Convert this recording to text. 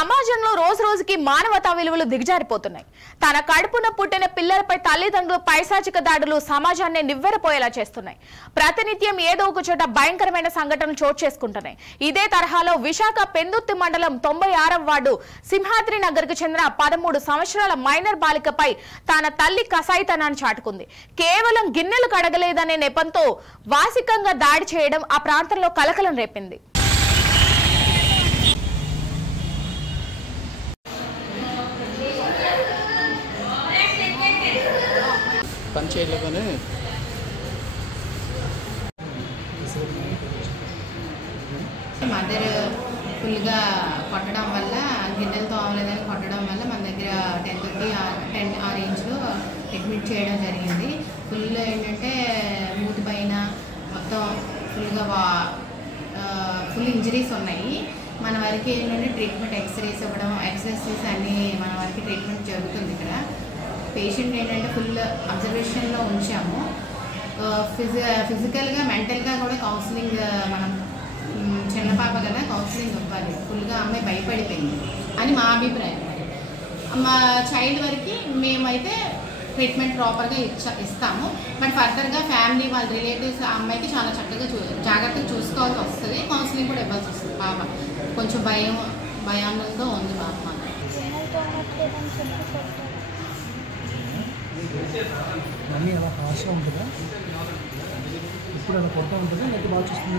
సమాజంలో రోజు రోజుకి మానవతా విలువలు దిగజారిపోతున్నాయి. తన కడుపున పుట్టిన పిల్లలపై తల్లిదండ్రులు పైశాచిక దాడులు సమాజాన్ని నివ్వెరపోయేలా చేస్తున్నాయి. ప్రతినిత్యం ఏదో ఒక చోట భయంకరమైన సంఘటనలు చోటు చేసుకుంటున్నాయి. ఇదే తరహాలో విశాఖ పెందుర్తి మండలం 96వ వార్డు సింహాద్రి నగర్ కు చెందిన 13 సంవత్సరాల మైనర్ బాలికపై తన తల్లి కసాయితనాన్ని చాటుకుంది. కేవలం గిన్నెలు కడగలేదనే నెపంతో వాసికంగా దాడి చేయడం ఆ ప్రాంతంలో కలకలం రేపింది. పంచేయలేదని మదర్ ఫుల్గా కొట్టడం వల్ల గిన్నెలు తోమలేదని కొట్టడం వల్ల మన దగ్గర 10 ఆ రేంజ్లో అడ్మిట్ చేయడం జరిగింది. ఫుల్ ఏంటంటే మూతి పైన మొత్తం ఫుల్ ఇంజరీస్ ఉన్నాయి. మన వరకు ఏంటంటే ట్రీట్మెంట్ ఎక్స్రేస్ ఇవ్వడం, ఎక్సర్సైజ్ అన్నీ మన వరకు ట్రీట్మెంట్ జరుగుతుంది. ఇక్కడ పేషెంట్ ఏంటంటే ఫుల్ అబ్జర్వేషన్లో ఉంచాము. ఫిజికల్గా మెంటల్గా కూడా కౌన్సిలింగ్, మనం చిన్న పాప కదా కౌన్సిలింగ్ ఇవ్వాలి. ఫుల్గా అమ్మాయి భయపడిపోయింది అని మా అభిప్రాయం. మా చైల్డ్ వరకు మేమైతే ట్రీట్మెంట్ ప్రాపర్గా ఇస్తాము. బట్ ఫర్దర్గా ఫ్యామిలీ వాళ్ళ రిలేటివ్స్ ఆ అమ్మాయికి చాలా చక్కగా జాగ్రత్తగా చూసుకోవాల్సి వస్తుంది. కౌన్సిలింగ్ కూడా ఇవ్వాల్సి వస్తుంది. పాప కొంచెం భయానంతో ఉంది పాప. మళ్ళీ అలా హార్ష్గా ఉంటుందా? ఇప్పుడు అలా కొడతా ఉంటుందా? లేకపోతే బాగా చూస్తుంది?